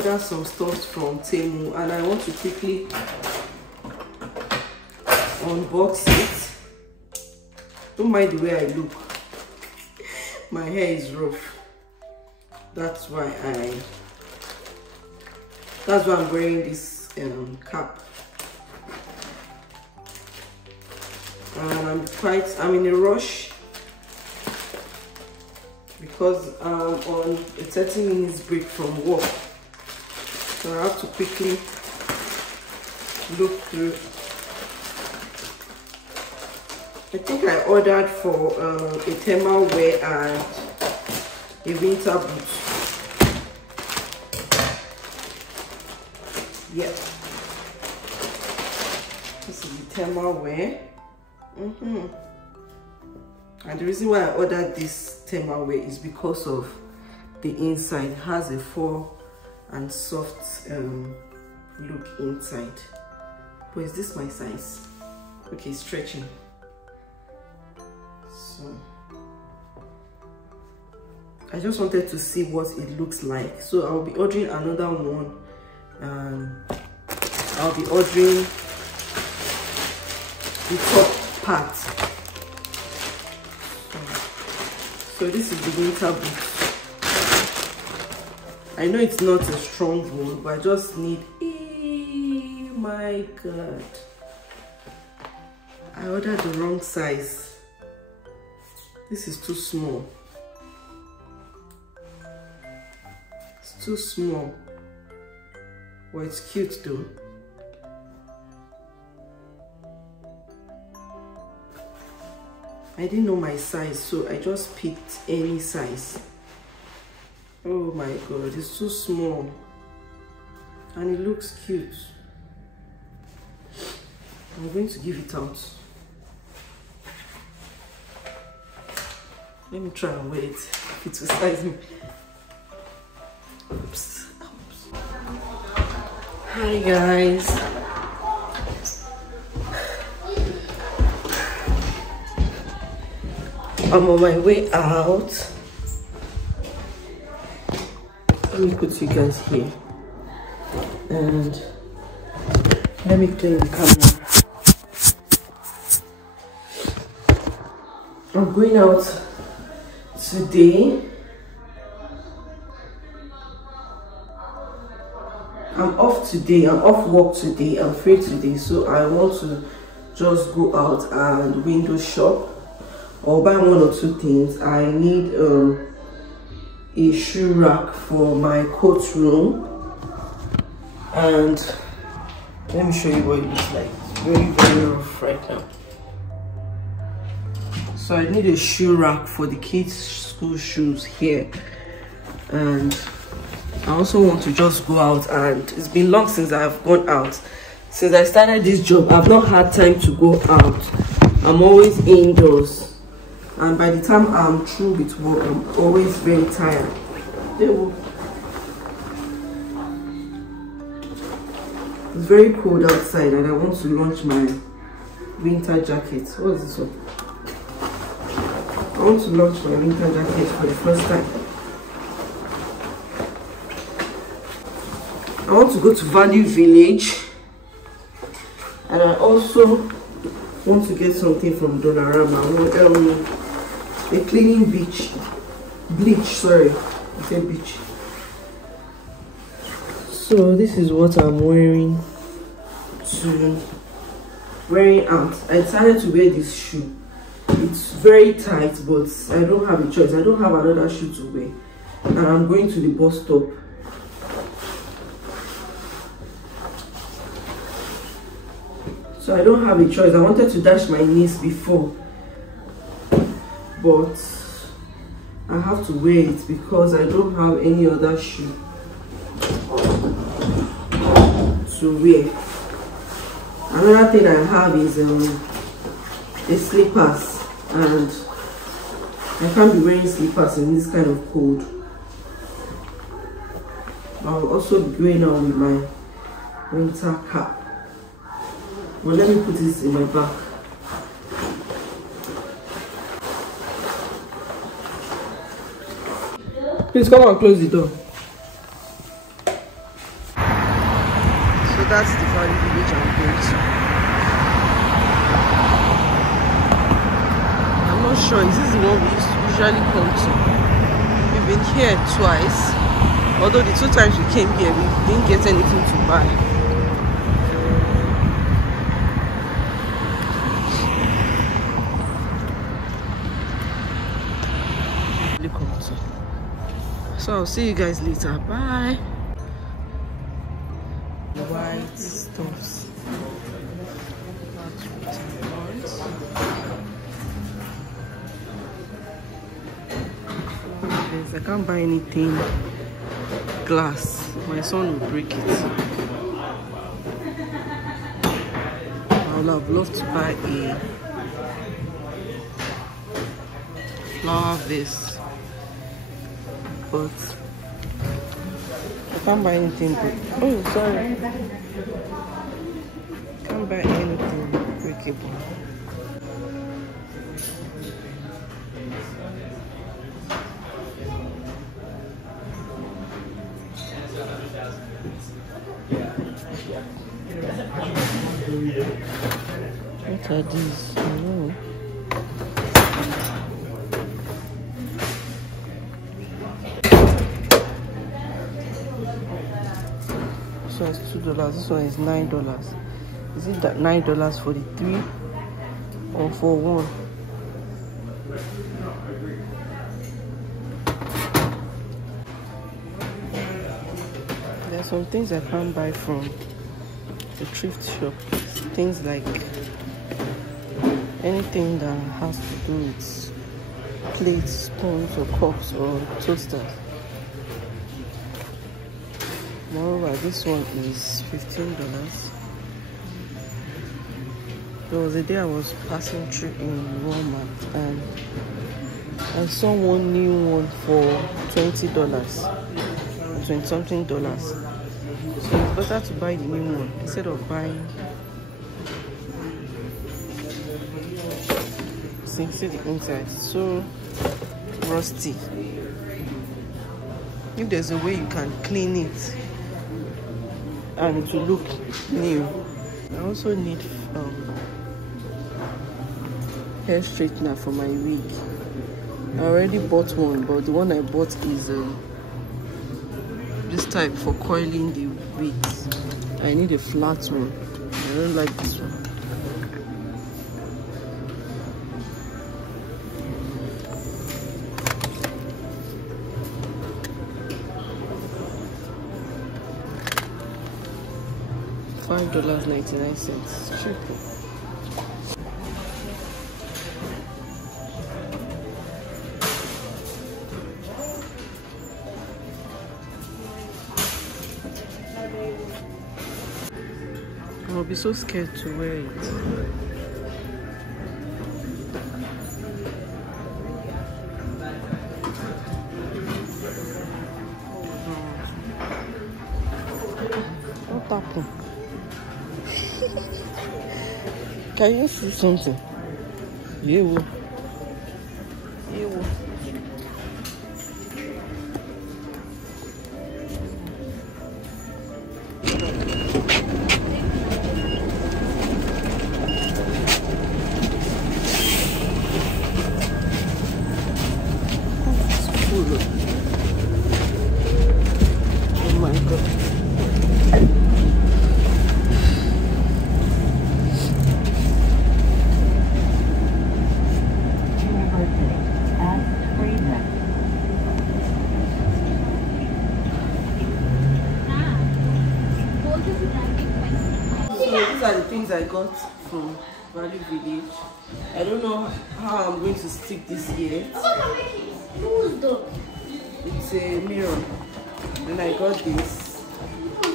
ordered some stuff from Temu and I want to quickly unbox it. Don't mind the way I look. My hair is rough. That's why I'm wearing this cap. And I'm in a rush because I'm on a 30 minutes break from work. So I have to quickly look through. I think I ordered for a thermal wear and a winter boot. Yep. This is the thermal wear. And the reason why I ordered this thermal wear is because of the inside. It has a fur and soft look inside. But is this my size? Okay, stretching. So I just wanted to see what it looks like. So I'll be ordering another one. I'll be ordering the top part. So this is the winter boot. I know it's not a strong one, but I just need, oh my god, I ordered the wrong size. This is too small. It's too small. Well, it's cute though. I didn't know my size, so I just picked any size. Oh my god, it's too small. And it looks cute. I'm going to give it out. Let me try and wear it. If it will size me. Oops. Hi guys. I'm on my way out. Let me put you guys here. And let me clean the camera. I'm going out today. I'm off today. I'm off work today. I'm free today. So I want to just go out and window shop or buy one or two things. I need a shoe rack for my coat room. And let me show you what it looks like. It's very, very rough right now. So I need a shoe rack for the kids' school shoes here. And I also want to just go out, and it's been long since I've gone out. Since I started this job, I've not had time to go out. I'm always indoors. And by the time I'm through with work, I'm always very tired. It's very cold outside and I want to launch my winter jacket. What is this one? I want to launch my winter jacket for the first time. I want to go to Value Village, and I also want to get something from Dollarama. A cleaning bleach, sorry, I said beach. So this is what I'm wearing out. I decided to wear this shoe. It's very tight, but I don't have a choice. I don't have another shoe to wear, and I'm going to the bus stop. So I don't have a choice. I wanted to dash my niece before, but I have to wear it because I don't have any other shoe to wear. Another thing I have is a slippers, and I can't be wearing slippers in this kind of cold. I'll also be going out with my winter cap. Well, let me put this in my bag. Please come and close the door. going to. I'm not sure. Is this the one we usually come to? We've been here twice. Although the 2 times we came here, we didn't get anything to buy. So I'll see you guys later. Bye. White stuffs. I can't buy anything glass. My son will break it. I would have loved to buy a flower vase, but I can't buy anything. Oh, sorry. Can't buy anything breakable. What are these? I don't know. This one is $2. This one is $9. Is it that $9 for the 3 or for 1? There are some things I can't buy from the thrift shop. Things like anything that has to do with plates, spoons, or cups, or toasters. Moreover, this one is $15. There was a day I was passing through in Walmart and I saw one new one for $20, $20-something. So it's better to buy the new one instead of buying. See the inside, so rusty. If there's a way you can clean it and it will look new. I also need hair straightener for my wig. I already bought one, but the one I bought is this type for coiling the wigs. I need a flat one. I don't like this one. $5.99. Cheaper. I'll be so scared to wear it. What happened? Can you see something? Yeah. Oh my God. These are the things I got from Value Village. I don't know how I'm going to stick this yet. It's a mirror. And I got this.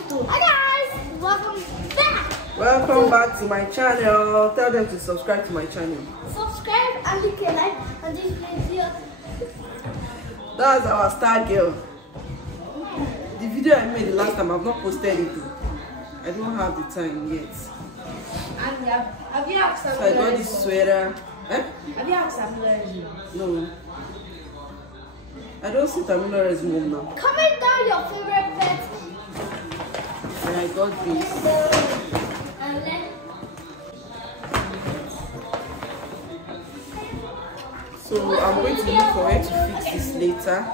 Hi guys! Welcome back! Welcome back to my channel. Tell them to subscribe to my channel. Subscribe and click a like on this video. That's our star girl. The video I made the last time, I've not posted it. I don't have the time yet. And have you asked So I got this sweater. Have you asked No. I don't see Tamilore's mom now. Comment down your favorite pet. And I got this. And let So I'm going to look for where to fix this later.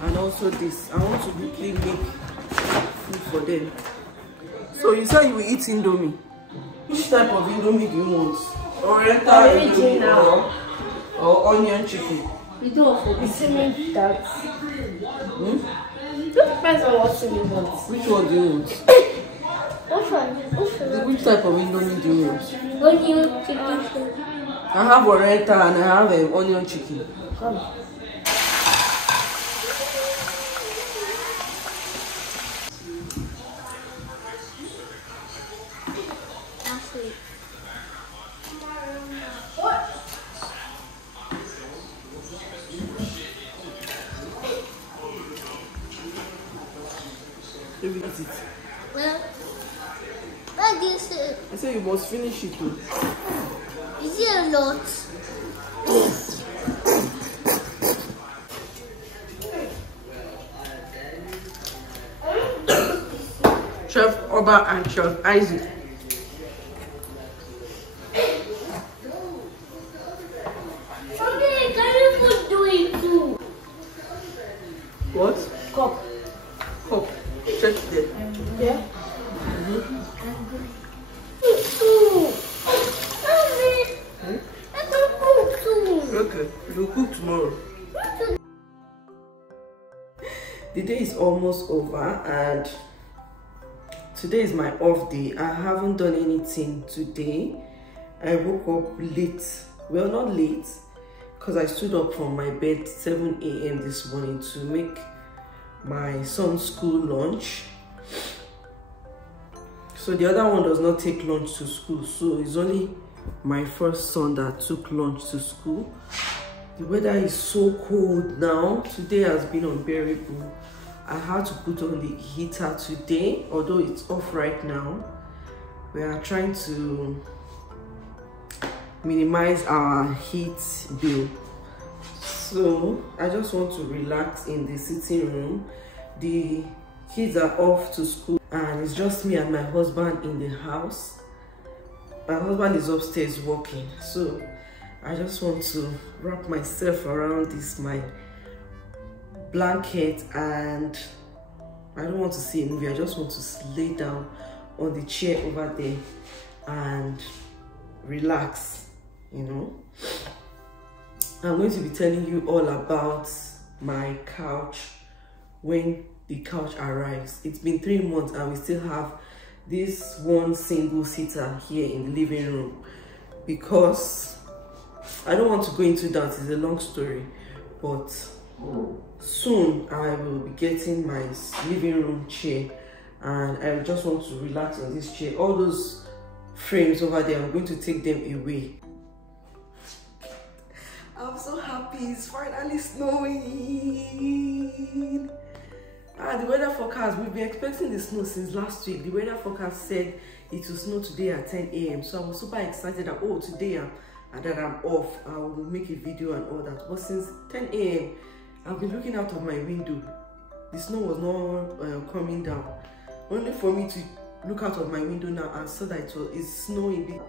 And also this. I want to quickly make food for them. So you said you will eat Indomie. Which type of Indomie do you want? Oriental Indomie or onion chicken? We don't forget that. It depends on what you want. Which one do you want? Which one? Which type of Indomie do you want? Onion chicken. I have Oriental and I have onion chicken. Come. Let me eat it. Well, what do you say? I said you must finish it too. Is it a lot? Chef Oba and Chef Isaac. Something can you do it too? What? Cup. Cup. Check it there. Yeah. Okay, we'll cook tomorrow. The day is almost over and today is my off day. I haven't done anything today. I woke up late. Well, not late, because I stood up from my bed 7 a.m. this morning to make my son's school lunch. So the other one does not take lunch to school, so it's only my first son that took lunch to school. The weather is so cold now. Today has been unbearable. I had to put on the heater today, although it's off right now. We are trying to minimize our heat bill. So I just want to relax in the sitting room. The kids are off to school and it's just me and my husband in the house. My husband is upstairs working, so I just want to wrap myself around this my blanket and I don't want to see a movie. I just want to lay down on the chair over there and relax, you know. I'm going to be telling you all about my couch when the couch arrives. It's been 3 months and we still have this one single seater here in the living room because I don't want to go into that. It's a long story, but soon I will be getting my living room chair and I just want to relax on this chair. All those frames over there, I'm going to take them away. I'm so happy, it's finally snowing. The weather forecast, we've been expecting the snow since last week. The weather forecast said it will snow today at 10 a.m. So I was super excited that, oh, today and that I'm off. I will make a video and all that. But since 10 a.m., I've been looking out of my window. The snow was not coming down. Only for me to look out of my window now and saw that it's snowing.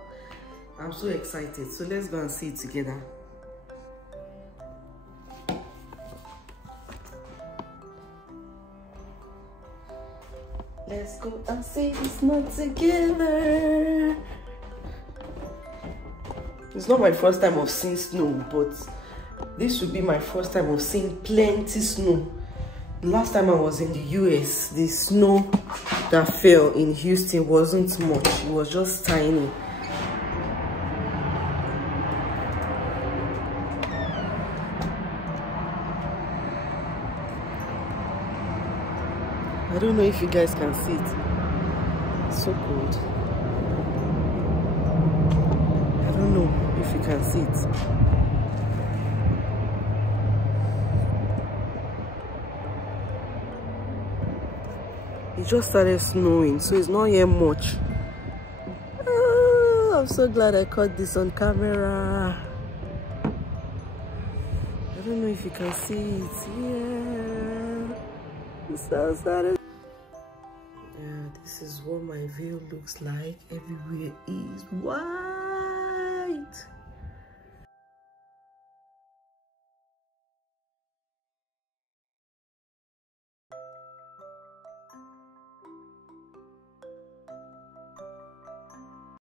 I'm so excited. So let's go and see it together. Let's go and see the snow together. It's not my first time of seeing snow, but this will be my first time of seeing plenty snow. The last time I was in the US, the snow that fell in Houston wasn't much. It was just tiny. I don't know if you guys can see it. It's so cold. I don't know if you can see it. It just started snowing, so it's not yet much. Oh, I'm so glad I caught this on camera. I don't know if you can see it. Yeah. It's so sad. Yeah, this is what my view looks like. Everywhere is white.